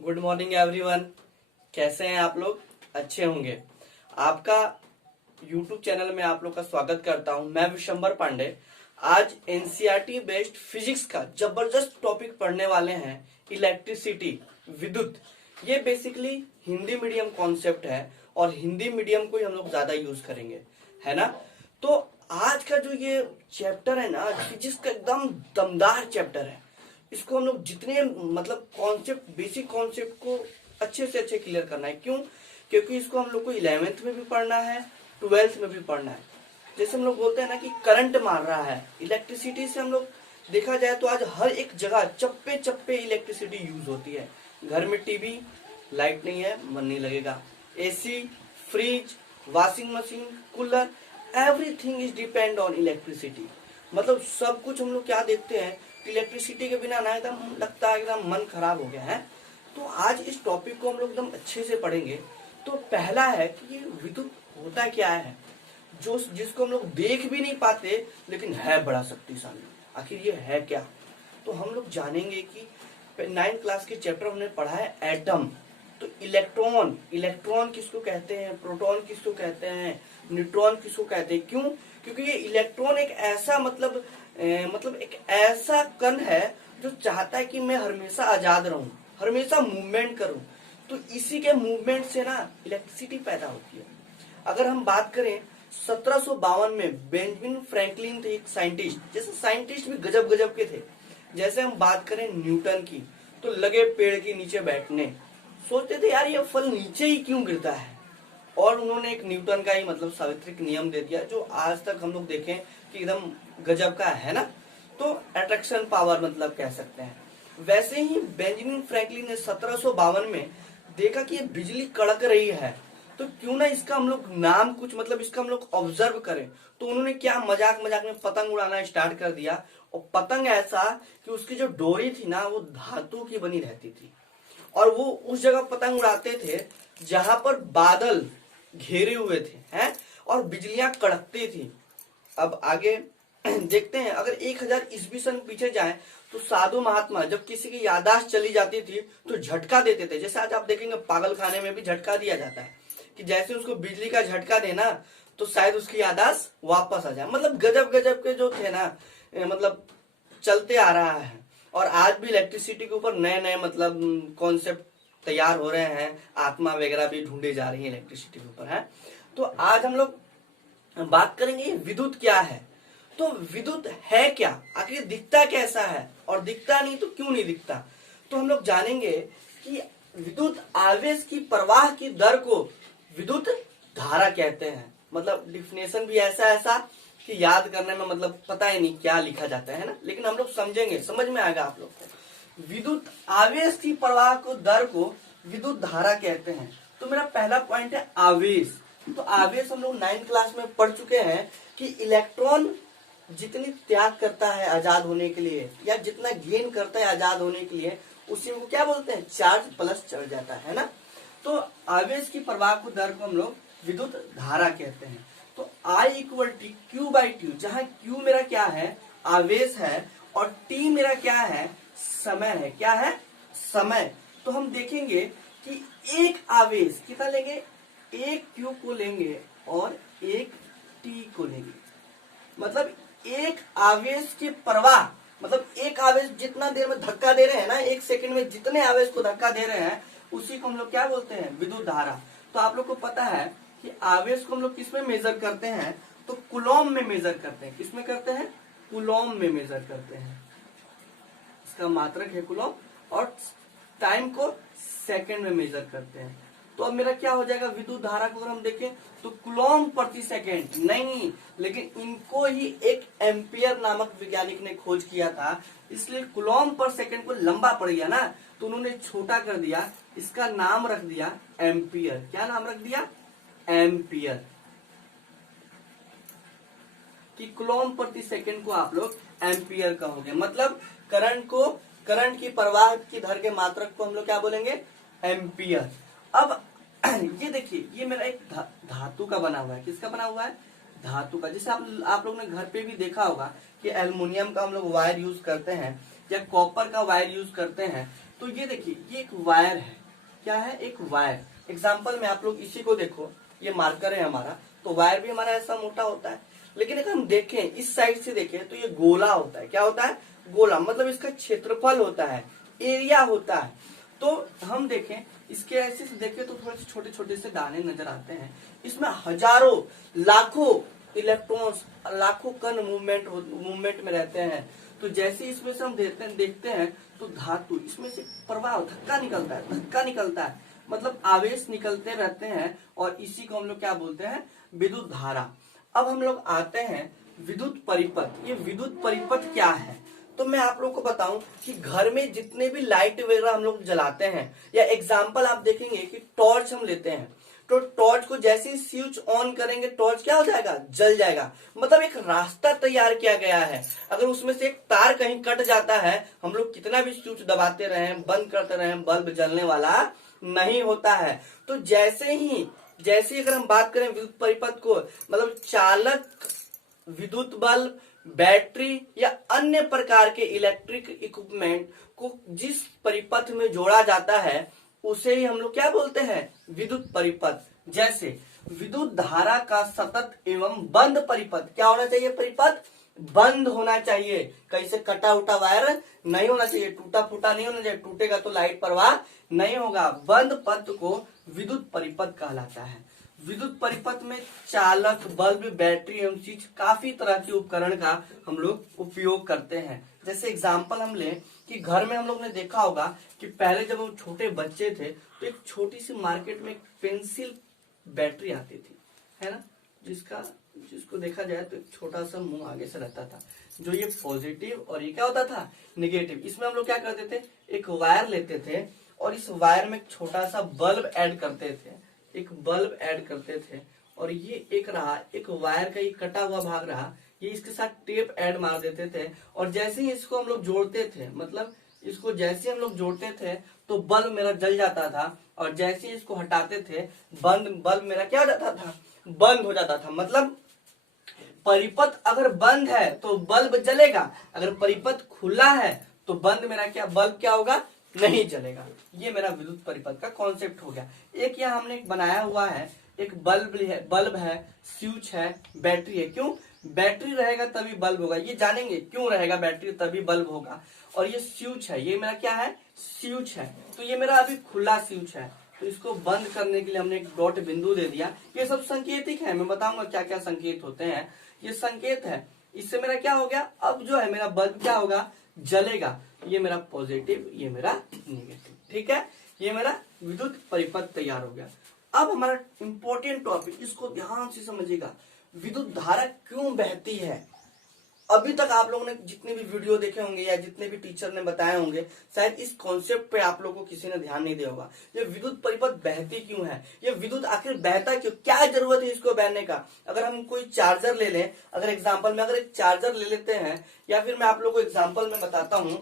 Good morning everyone. कैसे हैं आप लोग? अच्छे होंगे। आपका यूट्यूब चैनल में आप लोग का स्वागत करता हूं। मैं विशंबर पांडे। आज एनसीईआरटी बेस्ड फिजिक्स का जबरदस्त टॉपिक पढ़ने वाले हैं, इलेक्ट्रिसिटी, विद्युत। ये बेसिकली हिंदी मीडियम कॉन्सेप्ट है और हिंदी मीडियम को ही हम लोग ज्यादा यूज करेंगे, है ना। तो आज का जो ये चैप्टर है ना, फिजिक्स का एकदम दमदार चैप्टर है। इसको हम लोग जितने मतलब कॉन्सेप्ट, बेसिक कॉन्सेप्ट को अच्छे से अच्छे क्लियर करना है। क्यों? क्योंकि इसको हम लोग को 11th में भी पढ़ना है, 12th में भी पढ़ना है। जैसे हम लोग बोलते हैं ना कि करंट मार रहा है, इलेक्ट्रिसिटी से हम लोग देखा जाए तो आज हर एक जगह चप्पे चप्पे इलेक्ट्रिसिटी यूज होती है। घर में टीवी, लाइट नहीं है, मन नहीं लगेगा। AC, fridge, washing machine, cooler, everything is depend on electricity. मतलब सब कुछ हम लोग क्या देखते हैं, इलेक्ट्रिसिटी के बिना ना एकदम लगता है एकदम मन खराब हो गया है। तो आज इस टॉपिक को हम लोग एकदम अच्छे से पढ़ेंगे। तो पहला है कि ये विद्युत होता क्या है, जो जिसको हम लोग देख भी नहीं पाते लेकिन है बड़ा शक्तिशाली। आखिर ये है क्या? तो हम लोग जानेंगे कि 9th क्लास के चैप्टर हमने पढ़ा है एटम। तो इलेक्ट्रॉन, इलेक्ट्रॉन किसको कहते हैं, प्रोटॉन किसको कहते हैं, न्यूट्रॉन किसको कहते हैं। क्यों? क्योंकि ये इलेक्ट्रॉन एक ऐसा मतलब एक ऐसा कण है जो चाहता है कि मैं हमेशा आजाद रहूं, हमेशा मूवमेंट करूं। तो इसी के मूवमेंट से ना इलेक्ट्रिसिटी पैदा होती है। अगर हम बात करें 1752 में बेंजामिन फ्रैंकलिन थे एक साइंटिस्ट। जैसे साइंटिस्ट भी गजब गजब के थे। जैसे हम बात करें न्यूटन की, तो लगे पेड़ के नीचे बैठने, सोचते थे यार ये फल नीचे ही क्यों गिरता है। और उन्होंने एक न्यूटन का ही मतलब सावित्रिक नियम दे दिया, जो आज तक हम लोग देखें कि एकदम गजब का है ना। तो अट्रैक्शन पावर मतलब कह सकते हैं। वैसे ही बेंजामिन फ्रैंकलिन ने 1752 में देखा कि ये बिजली कड़क रही है, तो क्यों ना इसका हम लोग नाम कुछ मतलब इसका हम लोग ऑब्जर्व करें। तो उन्होंने क्या मजाक मजाक में पतंग उड़ाना स्टार्ट कर दिया। और पतंग ऐसा कि उसकी जो डोरी थी ना, वो धातु की बनी रहती थी। और वो उस जगह पतंग उड़ाते थे जहां पर बादल घेरे हुए थे, हैं, और बिजलियां कड़कती थी। अब आगे देखते हैं, अगर 1000 ईस्वी सन पीछे जाएं तो साधु महात्मा जब किसी की याददाश्त चली जाती थी तो झटका देते थे। जैसे आज आप देखेंगे पागल खाने में भी झटका दिया जाता है कि जैसे उसको बिजली का झटका देना तो शायद उसकी याददाश्त वापस आ जाए। मतलब गजब गजब के जो थे ना, मतलब चलते आ रहा है। और आज भी इलेक्ट्रिसिटी के ऊपर नए नए मतलब कॉन्सेप्ट तैयार हो रहे हैं, आत्मा वगैरह भी ढूंढी जा रही है इलेक्ट्रिसिटी के ऊपर, है। तो आज हम लोग बात करेंगे विद्युत क्या है। तो विद्युत है क्या, आखिर दिखता कैसा है, और दिखता नहीं तो क्यों नहीं दिखता। तो हम लोग जानेंगे कि विद्युत आवेश की प्रवाह की दर को विद्युत धारा कहते हैं। मतलब डिफिनेशन भी ऐसा ऐसा कि याद करने में मतलब पता ही नहीं क्या लिखा जाता है ना, लेकिन हम लोग समझेंगे, समझ में आएगा आप लोग को। विद्युत आवेश की प्रवाह को दर को विद्युत धारा कहते हैं। तो मेरा पहला पॉइंट है आवेश। तो आवेश हम लोग 9th क्लास में पढ़ चुके हैं कि इलेक्ट्रॉन जितनी त्याग करता है आजाद होने के लिए, या जितना गेन करता है आजाद होने के लिए, उसी को क्या बोलते हैं, चार्ज प्लस चढ़ जाता है ना। तो आवेश की प्रवाह को दर को हम लोग विद्युत धारा कहते हैं। तो I equal T Q by ट्यू, जहां क्यू मेरा क्या है, आवेश है, और टी मेरा क्या है, समय है। क्या है? समय। तो हम देखेंगे कि एक आवेश कितना लेंगे, एक क्यू को लेंगे और एक टी को लेंगे। मतलब एक आवेश के प्रवाह, मतलब एक आवेश जितना देर में धक्का दे रहे हैं ना, एक सेकंड में जितने आवेश को धक्का दे रहे हैं, उसी को हम लोग क्या बोलते हैं, विद्युत धारा। तो आप लोग को पता है कि आवेश को हम लोग किस में मेजर करते हैं, तो कूलॉम में मेजर करते हैं। किस में करते हैं? कूलॉम में मेजर करते हैं। इसका मात्रक है कूलॉम, और टाइम को सेकंड में मेजर करते हैं। तो अब मेरा क्या हो जाएगा, विद्युत धारा को अगर हम देखें तो कूलॉम प्रति सेकंड नहीं, लेकिन इनको ही एक एम्पियर नामक वैज्ञानिक ने खोज किया था, इसलिए कूलॉम पर सेकंड को लंबा पड़ गया ना, तो उन्होंने छोटा कर दिया, इसका नाम रख दिया एम्पियर। क्या नाम रख दिया? एम्पियर। कि कूलॉम प्रति सेकंड को आप लोग एम्पियर कहोगे। मतलब करंट की प्रवाह की दर के मात्रक को हम लोग क्या बोलेंगे, एम्पियर। अब ये देखिए, ये मेरा एक धातु का बना हुआ है। किसका बना हुआ है? धातु का। जैसे आप लोग ने घर पे भी देखा होगा कि एल्युमिनियम का हम लोग वायर यूज करते हैं, या कॉपर का वायर यूज करते हैं, तो ये देखिए ये एक वायर है, क्या है, एक वायर। एग्जाम्पल में आप लोग इसी को देखो, ये मार्कर है हमारा, तो वायर भी हमारा ऐसा मोटा होता है, लेकिन अगर हम देखें इस साइड से देखें तो ये गोला होता है। क्या होता है, गोला, मतलब इसका क्षेत्रफल होता है, एरिया होता है। तो हम देखें इसके ऐसे से देखें तो थोड़े से छोटे छोटे से दाने नजर आते हैं, इसमें हजारों लाखों इलेक्ट्रॉन्स, लाखों कण मूवमेंट में रहते हैं। तो जैसे इसमें से हम देखते हैं तो धातु, इसमें से प्रवाह, धक्का निकलता है, मतलब आवेश निकलते रहते हैं, और इसी को हम लोग क्या बोलते हैं, विद्युत धारा। अब हम लोग आते हैं विद्युत परिपथ। ये विद्युत परिपथ क्या है, तो मैं आप लोगों को बताऊं कि घर में जितने भी लाइट वगैरह हम लोग जलाते हैं, या एग्जाम्पल आप देखेंगे कि टॉर्च हम लेते हैं, तो टॉर्च को जैसे ही स्विच ऑन करेंगे टॉर्च क्या हो जाएगा, जल जाएगा। मतलब एक रास्ता तैयार किया गया है। अगर उसमें से एक तार कहीं कट जाता है, हम लोग कितना भी स्विच दबाते रहें, बंद करते रहें, बल्ब जलने वाला नहीं होता है। तो जैसे ही अगर हम बात करें विद्युत परिपथ को, मतलब चालक विद्युत बल्ब, बैटरी या अन्य प्रकार के इलेक्ट्रिक इक्विपमेंट को जिस परिपथ में जोड़ा जाता है उसे ही हम लोग क्या बोलते हैं, विद्युत परिपथ। जैसे विद्युत धारा का सतत एवं बंद परिपथ, क्या होना चाहिए, परिपथ बंद होना चाहिए, कहीं से कटा उटा वायर नहीं होना चाहिए, टूटा फूटा नहीं होना चाहिए, टूटेगा तो लाइट प्रवाह नहीं होगा। बंद पथ को विद्युत परिपथ कहलाता है। विद्युत परिपथ में चालक, बल्ब, बैटरी एवं स्विच, काफी तरह के उपकरण का हम लोग उपयोग करते हैं। जैसे एग्जाम्पल हम लें कि घर में हम लोग ने देखा होगा कि पहले जब हम छोटे बच्चे थे तो एक छोटी सी मार्केट में एक पेंसिल बैटरी आती थी, है ना, जिसको देखा जाए तो एक छोटा सा मुंह आगे से रहता था, जो ये पॉजिटिव और ये क्या होता था, निगेटिव। इसमें हम लोग क्या करते थे, एक वायर लेते थे और इस वायर में एक छोटा सा बल्ब ऐड करते थे, और ये एक रहा, एक वायर का ये कटा हुआ भाग रहा, ये इसके साथ टेप ऐड मार देते थे, और जैसे ही इसको हम लोग जोड़ते थे, मतलब इसको जैसे हम लोग जोड़ते थे तो बल्ब मेरा जल जाता था, और जैसे ही इसको हटाते थे बल्ब मेरा क्या हो जाता था, बंद हो जाता था। मतलब परिपथ अगर बंद है तो बल्ब जलेगा, अगर परिपथ खुला है तो बल्ब क्या होगा, नहीं जलेगा। ये मेरा विद्युत परिपथ का कॉन्सेप्ट हो गया। एक यहाँ हमने बनाया हुआ है, एक बल्ब है, स्विच है, बैटरी है। क्यों बैटरी रहेगा तभी बल्ब होगा, ये जानेंगे क्यों रहेगा बैटरी तभी बल्ब होगा। और ये स्विच है, ये मेरा क्या है, स्विच है। तो ये मेरा अभी खुला स्विच है, तो इसको बंद करने के लिए हमने एक डॉट बिंदु दे दिया। ये सब संकेतिक है, मैं बताऊंगा क्या क्या संकेत होते हैं, ये संकेत है। इससे मेरा क्या हो गया, अब जो है मेरा बल्ब क्या होगा, जलेगा। ये मेरा पॉजिटिव, ये मेरा नेगेटिव, ठीक है। ये मेरा विद्युत परिपथ तैयार हो गया। अब हमारा इंपॉर्टेंट टॉपिक, इसको ध्यान से समझिएगा, विद्युत धारा क्यों बहती है। अभी तक आप लोगों ने जितने भी वीडियो देखे होंगे या जितने भी टीचर ने बताए होंगे, शायद इस कॉन्सेप्ट पे आप लोगों को किसी ने ध्यान नहीं दिया होगा। ये विद्युत परिपथ बहती क्यों है, ये विद्युत आखिर बहता क्यों, क्या जरूरत है इसको बहने का। अगर हम कोई चार्जर ले लें, अगर एग्जाम्पल में अगर एक चार्जर ले लेते हैं, या फिर मैं आप लोग को एग्जाम्पल में बताता हूं,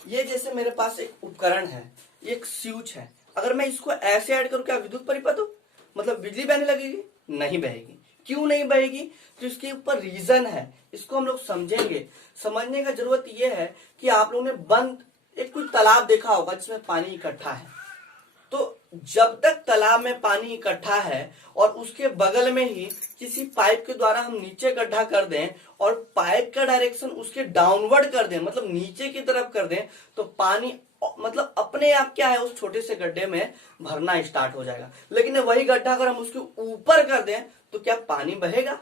ये जैसे मेरे पास एक उपकरण है, ये एक स्विच है, अगर मैं इसको ऐसे ऐड करूं क्या विद्युत परिपथ हो, मतलब बिजली बहने लगेगी, नहीं बहेगी। क्यों नहीं बहेगी, तो इसके ऊपर रीजन है, इसको हम लोग समझेंगे। समझने का जरूरत यह है कि आप लोगों ने एक कोई तालाब देखा होगा जिसमें पानी इकट्ठा है, तो जब तक तालाब में पानी इकट्ठा है और उसके बगल में ही किसी पाइप के द्वारा हम नीचे गड्ढा कर दें और पाइप का डायरेक्शन उसके डाउनवर्ड कर दें, मतलब नीचे की तरफ कर दें, तो पानी मतलब अपने आप क्या है उस छोटे से गड्ढे में भरना स्टार्ट हो जाएगा। लेकिन वही गड्ढा अगर हम उसके ऊपर कर दें तो क्या पानी बहेगा,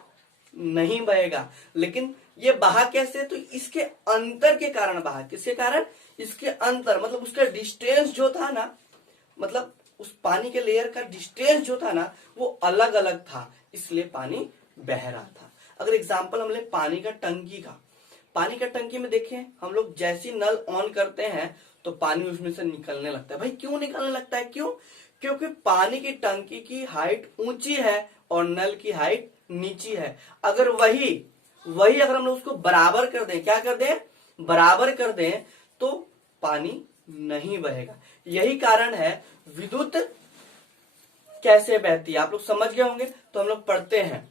नहीं बहेगा। लेकिन ये बहा कैसे, तो इसके अंतर के कारण बहा। किसके कारण, इसके अंतर, मतलब उसका डिस्टेंस जो था ना, मतलब उस पानी के लेयर का डिस्टेंस जो था ना वो अलग अलग था, इसलिए पानी बह रहा था। अगर एग्जांपल हम ले पानी का टंकी में देखें हम लोग, जैसी नल ऑन करते हैं तो पानी उसमें से निकलने लगता है। भाई क्यों निकलने लगता है, क्यों, क्योंकि पानी की टंकी की हाइट ऊंची है और नल की हाइट नीची है। अगर वही अगर हम लोग उसको बराबर कर दें, क्या कर दें, बराबर कर दें, तो पानी नहीं बहेगा। यही कारण है विद्युत कैसे बहती है, आप लोग समझ गए होंगे। तो हम लोग पढ़ते हैं,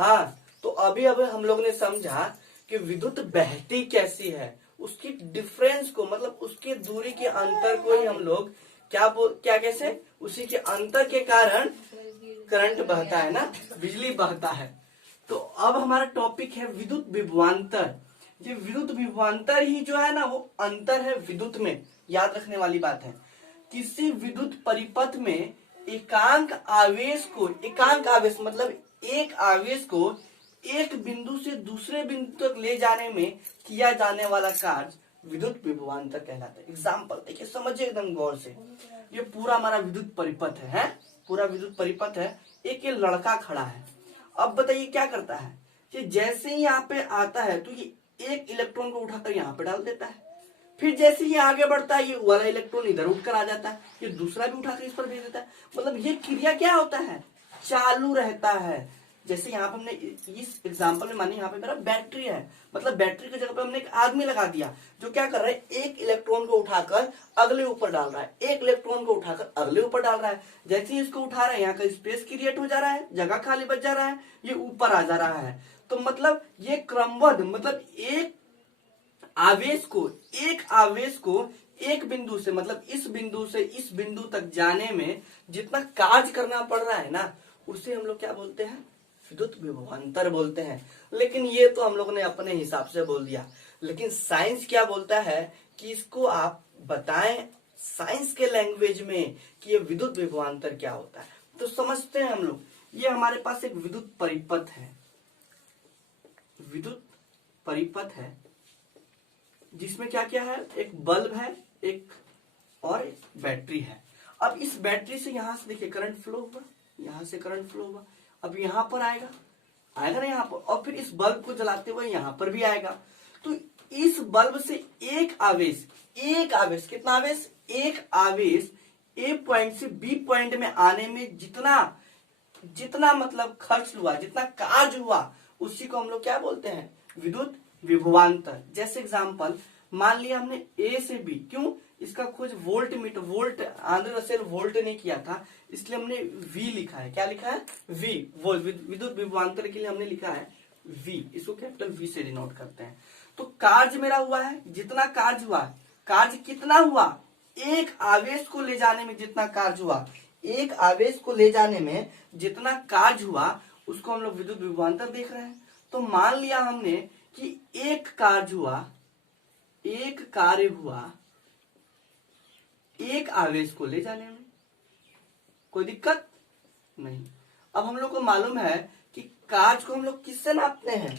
हाँ, तो अभी अभी हम लोग ने समझा कि विद्युत बहती कैसी है, उसकी डिफरेंस को मतलब उसकी दूरी के अंतर को ही हम लोग क्या कैसे, उसी के अंतर के कारण करंट बहता है ना, बिजली बहता है। तो अब हमारा टॉपिक है विद्युत विभवांतर। ये विद्युत विभवांतर ही जो है ना वो अंतर है विद्युत में। याद रखने वाली बात है, किसी विद्युत परिपथ में एकांक आवेश मतलब एक आवेश को एक बिंदु से दूसरे बिंदु तक ले जाने में किया जाने वाला कार्य विद्युत विभवांतर कहलाता है। एग्जाम्पल देखिए, समझिए एकदम गौर से। ये पूरा हमारा विद्युत परिपथ है, पूरा विद्युत परिपथ है। एक ये लड़का खड़ा है। अब बताइए क्या करता है कि जैसे ही यहाँ पे आता है तो ये एक इलेक्ट्रॉन को उठाकर यहाँ पे डाल देता है, फिर जैसे ही आगे बढ़ता है ये वाला इलेक्ट्रॉन इधर उठकर आ जाता है, ये दूसरा भी उठाकर इस पर भेज देता है। मतलब ये क्रिया क्या होता है, चालू रहता है। जैसे यहाँ पे हमने इस एग्जांपल में मानिए यहाँ पे मेरा बैटरी है, मतलब बैटरी की जगह पे हमने एक आदमी लगा दिया जो क्या कर रहा है, एक इलेक्ट्रॉन को उठाकर अगले ऊपर डाल रहा है, एक इलेक्ट्रॉन को उठाकर अगले ऊपर डाल रहा है। जैसे ही इसको उठा रहा है यहाँ का स्पेस क्रिएट हो जा रहा है, जगह खाली बच जा रहा है, ये ऊपर आ जा रहा है। तो मतलब ये क्रमबद्ध, मतलब एक आवेश को एक बिंदु से मतलब इस बिंदु से इस बिंदु तक जाने में जितना कार्य करना पड़ रहा है ना, उसे हम लोग क्या बोलते हैं, विद्युत विभवांतर बोलते हैं। लेकिन ये तो हम लोग ने अपने हिसाब से बोल दिया, लेकिन साइंस क्या बोलता है कि इसको आप बताएं साइंस के लैंग्वेज में कि ये विद्युत विभवांतर क्या होता है। तो समझते हैं हम लोग। ये हमारे पास एक विद्युत परिपथ है, विद्युत परिपथ है जिसमें क्या क्या है, एक बल्ब है, एक और एक बैटरी है। अब इस बैटरी से यहां से देखिए करंट फ्लो हुआ, यहां से करंट फ्लो हुआ, अब यहां पर आएगा ना यहाँ पर, और फिर इस बल्ब को जलाते हुए यहां पर भी आएगा। तो इस बल्ब से एक आवेश कितना आवेश, एक आवेश ए पॉइंट से बी पॉइंट में आने में जितना मतलब खर्च हुआ, जितना कार्य हुआ, उसी को हम लोग क्या बोलते हैं, विद्युत विभवांतर। जैसे एग्जांपल मान लिया हमने ए से बी, क्यों, इसका कुछ वोल्ट आंध्र रसेल वोल्ट नहीं किया था, इसलिए हमने वी लिखा है। क्या लिखा है, वी, वोल्ट। विद्युत विभवांतर के लिए हमने लिखा है वी, इसको कैपिटल वी से डिनोट करते हैं। तो कार्य मेरा हुआ है, जितना कार्य हुआ, कार्य कितना हुआ, एक आवेश को ले जाने में जितना कार्य हुआ, एक आवेश को ले जाने में जितना कार्य हुआ, उसको हम लोग विद्युत विभवांतर देख रहे हैं। तो मान लिया हमने कि एक कार्य हुआ एक आवेश को ले जाने में, कोई दिक्कत नहीं। अब हम लोग को मालूम है कि कार्य को हम लोग किससे नापते हैं,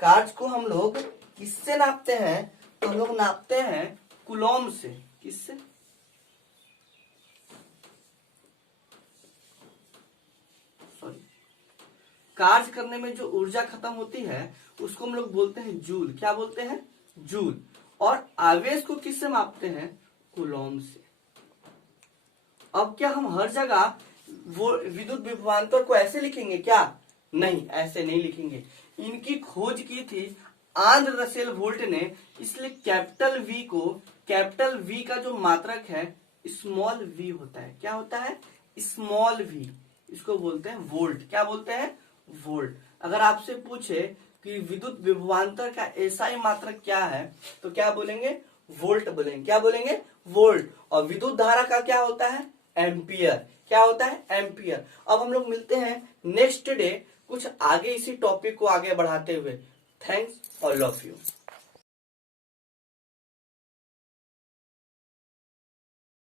कार्य को हम लोग किससे नापते हैं, तो हम लोग नापते हैं कूलॉम से। किससे, सॉरी, कार्य करने में जो ऊर्जा खत्म होती है उसको हम लोग बोलते हैं जूल। क्या बोलते हैं, जूल। और आवेश को किससे मापते हैं, कूलॉम से। अब क्या हम हर जगह वो विद्युत विभवांतर को ऐसे लिखेंगे क्या, नहीं, ऐसे नहीं लिखेंगे। इनकी खोज की थी आंध्र रसेल वोल्ट ने, इसलिए कैपिटल वी का जो मात्रक है स्मॉल वी होता है। क्या होता है, स्मॉल वी, इसको बोलते हैं वोल्ट। क्या बोलते हैं, वोल्ट। अगर आपसे पूछे कि विद्युत विभवांतर का एसआई मात्रक क्या है, तो क्या बोलेंगे, वोल्ट बोलेंगे। क्या बोलेंगे, वोल्ट। और विद्युत धारा का क्या होता है, एम्पियर। क्या होता है, एम्पियर। अब हम लोग मिलते हैं नेक्स्ट डे कुछ आगे इसी टॉपिक को आगे बढ़ाते हुए। थैंक्स और लव यू।